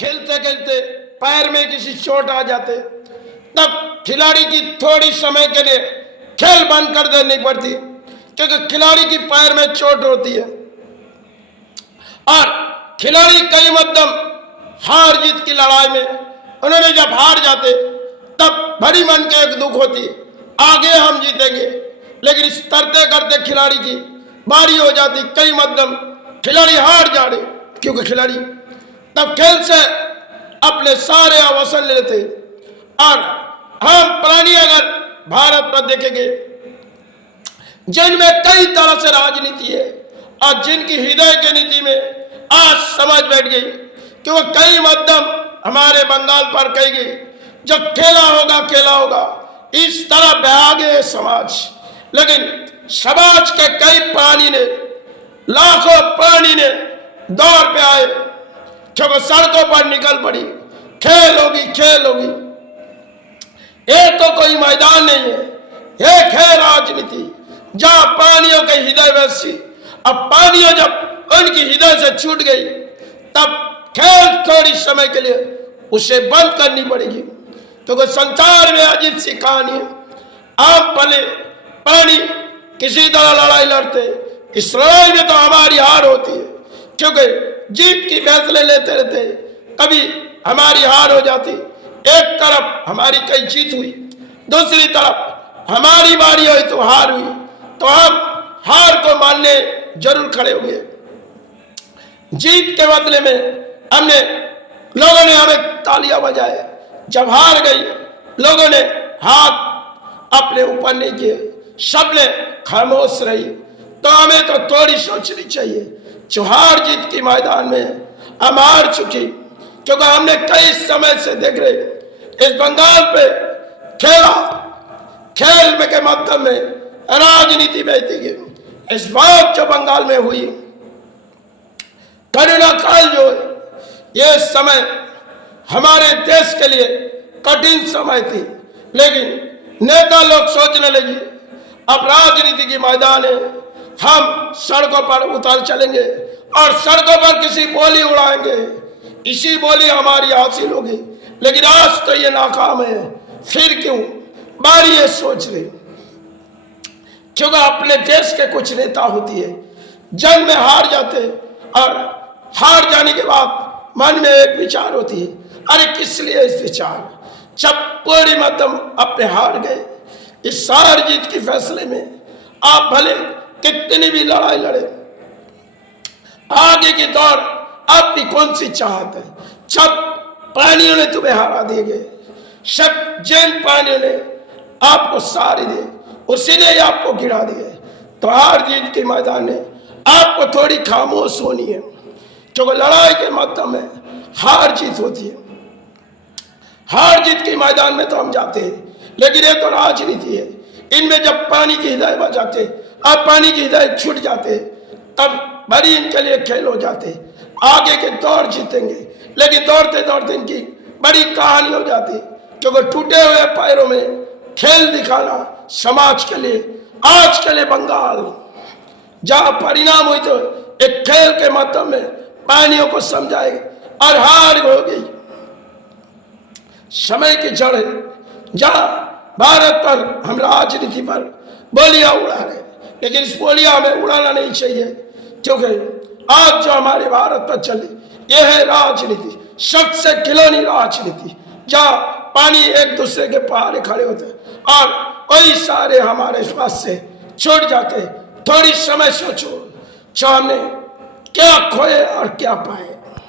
खेलते खेलते पैर में किसी चोट आ जाते, तब खिलाड़ी की थोड़ी समय के लिए खेल बंद कर देनी पड़ती, क्योंकि खिलाड़ी की पैर में चोट होती है और खिलाड़ी कई मध्यम हार जीत की लड़ाई में उन्होंने जब हार जाते तब बड़ी मन के एक दुख होती, आगे हम जीतेंगे, लेकिन इस करते करते खिलाड़ी की बारी हो जाती, कई मध्यम खिलाड़ी हार जा रहे, क्योंकि खिलाड़ी तब खेल से अपने सारे अवसर ले लेते। और हम प्राणी अगर भारत पर देखेंगे जिनमें कई तरह से राजनीति है और जिनकी हृदय की नीति में आज समझ बैठ गई कि वो कई मध्यम हमारे बंगाल पर कहेगी जब खेला होगा, इस तरह बहा गए समाज। लेकिन समाज के कई प्राणी ने, लाखों प्राणी ने दौड़ पे आए, क्योंकि सड़कों पर निकल पड़ी, खेल होगी। ये तो कोई मैदान नहीं है, एक है राजनीति जहां प्राणियों के हृदय वैसी। अब प्राणियों जब उनकी हृदय से छूट गई तब खेल थोड़ी समय के लिए उसे बंद करनी पड़ेगी, क्योंकि संसार में अजीब सी कहानी है। आप भले प्राणी किसी तरह लड़ाई लड़ते, इस लड़ाई में तो हमारी हार होती है, क्योंकि जीत की फैसले लेते रहते, कभी हमारी हार हो जाती। एक तरफ हमारी कई जीत हुई, दूसरी तरफ हमारी बारी हुई तो हार हुई, तो हम हार को मानने जरूर खड़े होंगे। जीत के बदले में लोगों ने हमें तालियां बजाए, जब हार गई लोगों ने हाथ अपने ऊपर नहीं किए, सबने खामोश रही। तो हमें तो थोड़ी सोचनी चाहिए, जो हार जीत की मैदान में हम हार चुकी, क्योंकि हमने कई समय से देख रहे इस बंगाल पे खेल में के माध्यम में राजनीति बहती गई। इस बात जो बंगाल में हुई, कोरोना काल जो है, ये समय हमारे देश के लिए कठिन समय थी, लेकिन नेता लोग सोचने लगे अब राजनीति की मैदान है, हम सड़कों पर उतर चलेंगे और सड़कों पर किसी बोली उड़ाएंगे, इसी बोली हमारी हासिल होगी। लेकिन आज तो ये नाकाम है, फिर क्यों? बारी ये सोच रही, क्योंकि अपने देश के कुछ नेता होती है जंग में हार जाते और हार जाने के बाद मन में एक विचार होती है, अरे किस लिए इस विचार, जब पूरी मतम अपने हार गए इस हार जीत के फैसले में, आप भले कितनी भी लड़ाई लड़े, आगे की दौड़ आपकी कौन सी चाहत है? जब प्राणियों ने तुम्हें हरा दिए, सब जिन प्राणियों ने आपको सारी दी उसी ने आपको गिरा दिए, तो हार जीत के मैदान में आपको थोड़ी खामोश होनी है, क्योंकि लड़ाई के माध्यम में हार जीत होती है। हार जीत के मैदान में तो हम जाते हैं, लेकिन ये तो राजनीति है, इनमें जब पानी की हृदय बजाते अब पानी की हृदय छूट जाते, तब बड़ी इनके लिए खेल हो जाते, आगे के दौर जीतेंगे, लेकिन दौड़ते दौड़ते इनकी बड़ी कहानी हो जाती, क्योंकि टूटे हुए पैरों में खेल दिखाना समाज के लिए, आज के लिए बंगाल जहां परिणाम हुई तो एक खेल के माध्यम में पानियों को समझाए और हार हो गई। समय की जड़ है जहां भारत पर हम राजनीति पर बोलियां उड़ा रहे, लेकिन इस बोलियां हमें उड़ाना नहीं चाहिए, क्योंकि आज जो हमारे भारत पर चली यह है राजनीति, सबसे खिलौनी राजनीति, जहां पानी एक दूसरे के पहाड़े खड़े होते और वही सारे हमारे पास से छूट जाते। थोड़ी समय सोचो, जो हमने क्या खोए और क्या पाए।